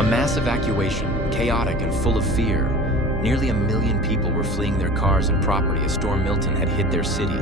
A mass evacuation, chaotic and full of fear. Nearly 1 million people were fleeing their cars and property as Storm Milton had hit their city.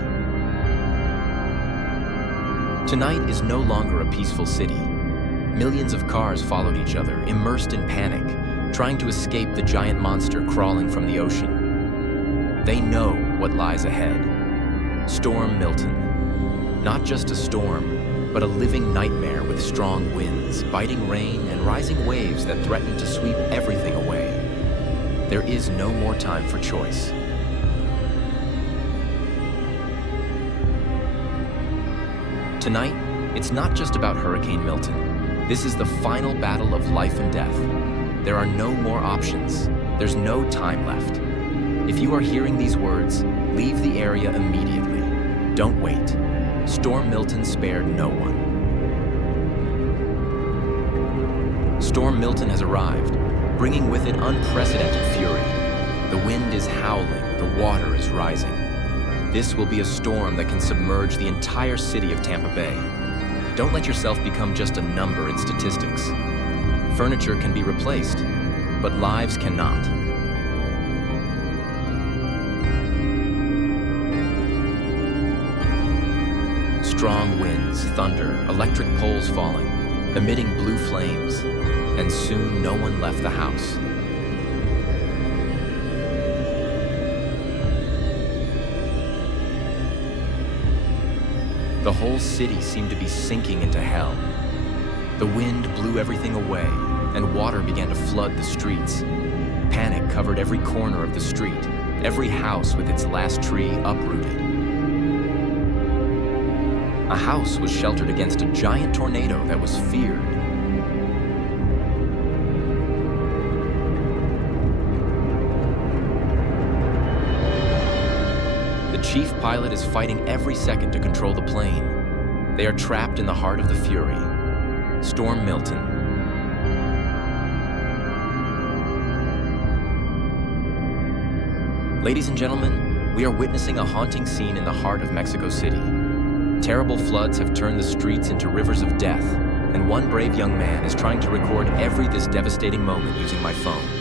Tonight is no longer a peaceful city. Millions of cars followed each other, immersed in panic, trying to escape the giant monster crawling from the ocean. They know what lies ahead. Storm Milton. Not just a storm, but a living nightmare with strong winds, biting rain, and rising waves that threaten to sweep everything away. There is no more time for choice. Tonight, it's not just about Hurricane Milton. This is the final battle of life and death. There are no more options. There's no time left. If you are hearing these words, leave the area immediately. Don't wait. Storm Milton spared no one. Storm Milton has arrived, bringing with it unprecedented fury. The wind is howling, the water is rising. This will be a storm that can submerge the entire city of Tampa Bay. Don't let yourself become just a number in statistics. Furniture can be replaced, but lives cannot. Strong winds, thunder, electric poles falling, emitting blue flames, and soon no one left the house. The whole city seemed to be sinking into hell. The wind blew everything away, and water began to flood the streets. Panic covered every corner of the street, every house with its last tree uprooted. A house was sheltered against a giant tornado that was feared. The chief pilot is fighting every second to control the plane. They are trapped in the heart of the fury. Storm Milton. Ladies and gentlemen, we are witnessing a haunting scene in the heart of Mexico City. Terrible floods have turned the streets into rivers of death, and one brave young man is trying to record this devastating moment using my phone.